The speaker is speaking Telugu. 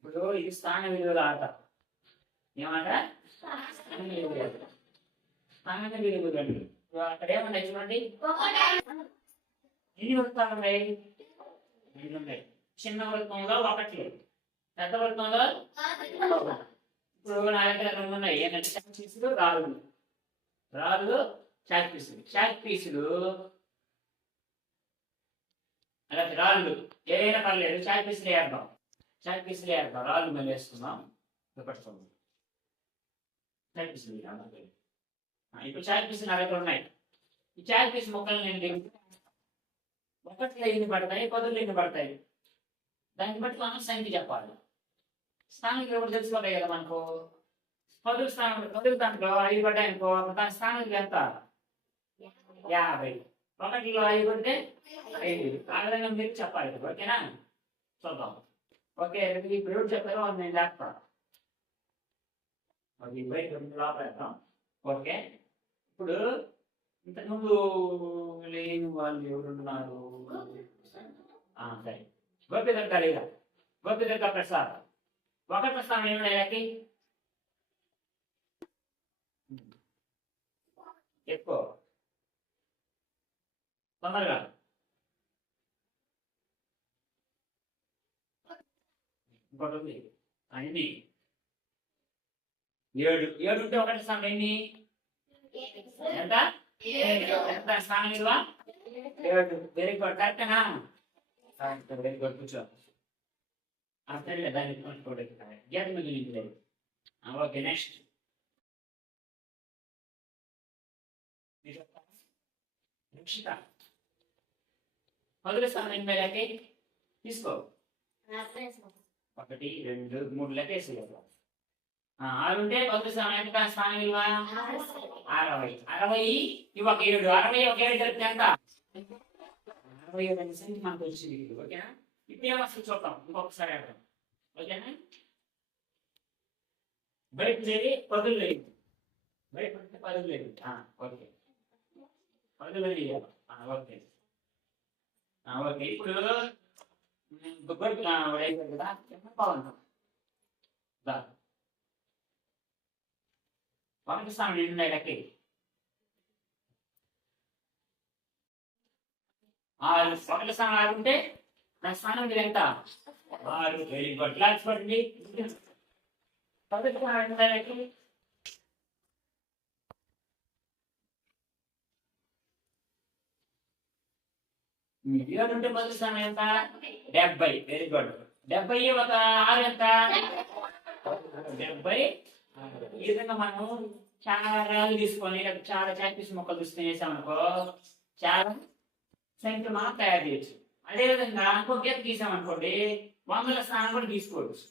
ఇప్పుడు ఇది స్థాన విలువల ఆట. ఏమాట స్థాన విలువలు. స్థాన విలువలు అండి. అక్కడ ఏమన్నాయి చూడండి, ఎన్ని వృత్తాలు ఉన్నాయి? 2 ఉన్నాయి. చిన్న వృత్తంలో 1, పెద్ద వృత్తంలో ఇప్పుడు నా దగ్గర 2 ఉన్నాయి. ఏంటంటే చాక్ పీసులు, రాళ్ళు చాక్ పీసులు. చాక్ పీసులు అలాగే రాళ్ళు ఏదైనా పర్లేదు, చాక్ పీసులు వేద్దాం. రాళ్ళు మళ్ళీ వేసుకుందాం. పట్టుకోండి. చాక్ పీసులు ఇప్పుడు చాక్ పీసులు నా దగ్గర ఉన్నాయి. ఈ చాక్ పీసు మొక్కలు నేను 1లో ఎన్ని పడతాయి, 10లో ఎన్ని పడతాయి, దాన్ని బట్టి మనం సంఖ్య చెప్పాలి. స్థానికులు ఎవరు తెలుసుకోవాలి కదా మనకు. 10 దాంట్లో 5 పడ్డాయి అనుకో, దాని స్థానికులు ఎంత? 50. 1లో 5 పడితే 5. ఆ విధంగా మీరు చెప్పాలి. ఓకేనా? చూద్దాం. ఓకే, ఇప్పుడు ఎవరు చెప్పారో అది నేను లేపుతాను. అది బయట లోపలేద్దాం. ఓకే, ఇప్పుడు ఇంతకుముందు లేని వాళ్ళు ఎవరున్నారు? సరే, గోపిదుర్గ ప్రసాద్ 1 స్థానం ఏమిటి? ఎక్కువ తొందరగా ఇంకోటి ఉంది. ఎన్ని? 7 ఉంటే 1 స్థానం ఎన్ని? ఎంత? స్థానం విలువ 7. Very good. కరెక్టేనా? Very good. కూర్చో. దాన్ని ఓకే, నెక్స్ట్ రక్షిత 10 స్థానం ఎన్ని? తీసుకో. 1, 2, 3 లెక్కేసి 6 ఉంటే 10 స్థానం ఎంత? స్థానం విలువ 60. 60 ఇవి ఒక 7. 60 ఒక 7 కలిపితే ఎంత? 67 సంఖ్య మనకు వచ్చింది. ఓకేనా? ఇప్పుడు ఏమొస్తుంది చూద్దాం ఇంకొకసారి. ఓకేనా? బయట చేరి 10 లేదు. బయట 10 లేదు. ఓకే, 10 లేదు. Okay okay. ఇప్పుడు అయిపోయింది కదా, బాగుంటాం. 1 స్థానం ఎన్ని? 6. 1 స్థానం 6 ఉంటే నా స్థానం మీరు ఎంత? 6. Very good. క్లాస్ పడండి. 10 స్థానం ఎన్ని? 7 ఉంటే 10 స్థానం ఎంత? 70. Very good. 70 ఒక 6 ఎంత? 70. ఈ విధంగా మనం చాలా రాళ్ళు తీసుకొని చాలా చాక్పీస్ మొక్కలు తీసుకొని వేసామనుకో, చాలా సంఖ్య మనం తయారు చేయొచ్చు. అదేవిధంగా ఇంకో గీత గీసామనుకోండి, 100ల స్థానం కూడా తీసుకోవచ్చు.